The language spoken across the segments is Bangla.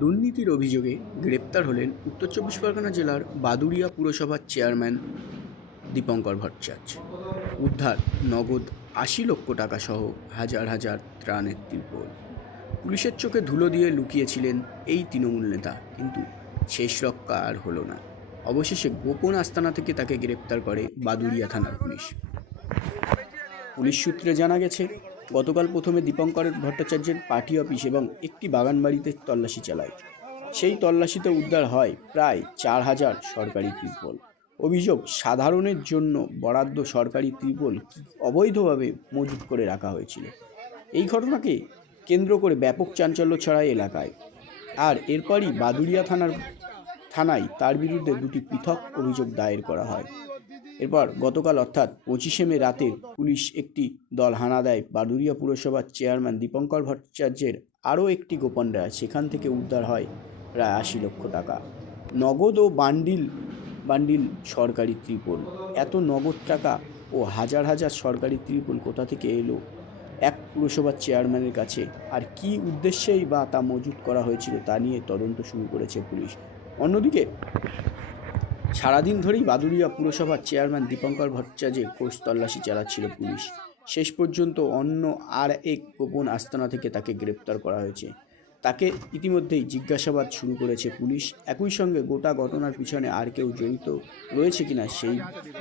দুর্নীতির অভিযোগে গ্রেপ্তার হলেন উত্তর চব্বিশ পরগনা জেলার বাদুড়িয়া পুরসভার চেয়ারম্যান দীপঙ্কর ভট্টাচার্য। উদ্ধার নগদ ৮০ লক্ষ টাকা সহ হাজার হাজার ত্রাণের ত্রিপল। পুলিশের চোখে ধুলো দিয়ে লুকিয়েছিলেন এই তৃণমূল নেতা, কিন্তু শেষ রক্ষা আর হলো না। অবশেষে গোপন আস্তানা থেকে তাকে গ্রেপ্তার করে বাদুড়িয়া থানার পুলিশ। পুলিশ সূত্রে জানা গেছে, গতকাল প্রথমে দীপঙ্কর ভট্টাচার্যের পার্টি অফিস এবং একটি বাগান বাড়িতে তল্লাশি চালায়। সেই তল্লাশিতে উদ্ধার হয় প্রায় ৪,০০০ সরকারি ত্রিপল। অভিযোগ, সাধারণের জন্য বরাদ্দ সরকারি ত্রিপল অবৈধভাবে মজুত করে রাখা হয়েছিল। এই ঘটনাকে কেন্দ্র করে ব্যাপক চাঞ্চল্য ছড়ায় এলাকায়। আর এরপরই বাদুড়িয়া থানায় তার বিরুদ্ধে দুটি পৃথক অভিযোগ দায়ের করা হয়। এরপর গতকাল অর্থাৎ ২৫শে মে রাতে পুলিশ একটি দল হানা দেয় বাদুড়িয়া পুরসভার চেয়ারম্যান দীপঙ্কর ভট্টাচার্যের আরও একটি গোপন ডেরা। সেখান থেকে উদ্ধার হয় প্রায় ৮০ লক্ষ টাকা, নগদ ও বান্ডিল সরকারি ত্রিপল। এত নগদ টাকা ও হাজার হাজার সরকারি ত্রিপল কোথা থেকে এলো এক পুরসভার চেয়ারম্যানের কাছে, আর কী উদ্দেশ্যেই বা তা মজুত করা হয়েছিল তা নিয়ে তদন্ত শুরু করেছে পুলিশ। অন্যদিকে সারাদিন ধরেই বাদুড়িয়া পুরসভার চেয়ারম্যান দীপঙ্কর ভট্টাচার্যের খোঁজ তল্লাশি চালাচ্ছিল পুলিশ। শেষ পর্যন্ত অন্য আর এক গোপন আস্তানা থেকে তাকে গ্রেপ্তার করা হয়েছে। তাকে ইতিমধ্যেই জিজ্ঞাসাবাদ শুরু করেছে পুলিশ। একই সঙ্গে গোটা ঘটনার পিছনে আর কেউ জড়িত রয়েছে কিনা সেই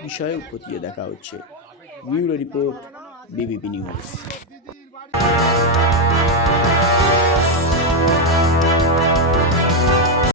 বিষয়েও খতিয়ে দেখা হচ্ছে। Bureau report, BBP news.